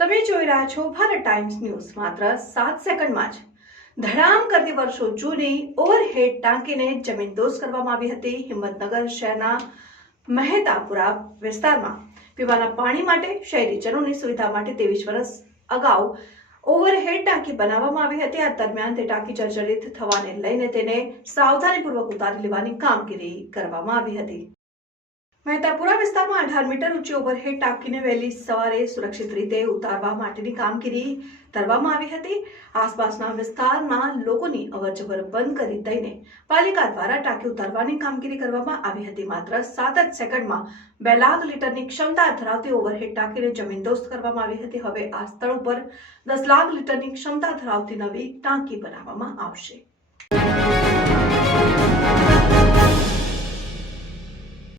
તમે જોઈ રહ્યા છો ભારત ટાઈમ્સ ન્યૂઝ. માત્ર 7 સેકન્ડમાં જ ધડામ કરતી વર્ષો જૂની ઓવરહેડ ટાંકીને જમીનદોસ્ત કરવામાં આવી હતી. હિંમતનગર શહેરના મહેતાપુરા વિસ્તારમાં પીવાના પાણી માટે શહેરીજનોની સુવિધા માટે 23 વર્ષ અગાઉ ઓવરહેડ ટાંકી બનાવવામાં આવી હતી. આ દરમિયાન તે ટાંકી જર્જરિત થવાને લઈને તેને સાવધાનીપૂર્વક ઉતારી લેવાની કામગીરી કરવામાં આવી હતી. મહેતાપુરા વિસ્તારમાં 18 મીટર ઊંચી ઓવરહેડ ટાંકીને વહેલી સવારે સુરક્ષિત રીતે ઉતારવા માટેની કામગીરી કરવામાં આવી હતી. આસપાસના વિસ્તારના લોકોની અવરજવર બંધ કરી દઈને પાલિકા દ્વારા ટાંકી ઉતારવાની કામગીરી કરવામાં આવી હતી. માત્ર 7 જ સેકન્ડમાં 2 લાખ લીટરની ક્ષમતા ધરાવતી ઓવરહેડ ટાંકીને જમીનદોસ્ત કરવામાં આવી હતી. હવે આ સ્થળ ઉપર 10 લાખ લીટરની ક્ષમતા ધરાવતી નવી ટાંકી બનાવવામાં આવશે.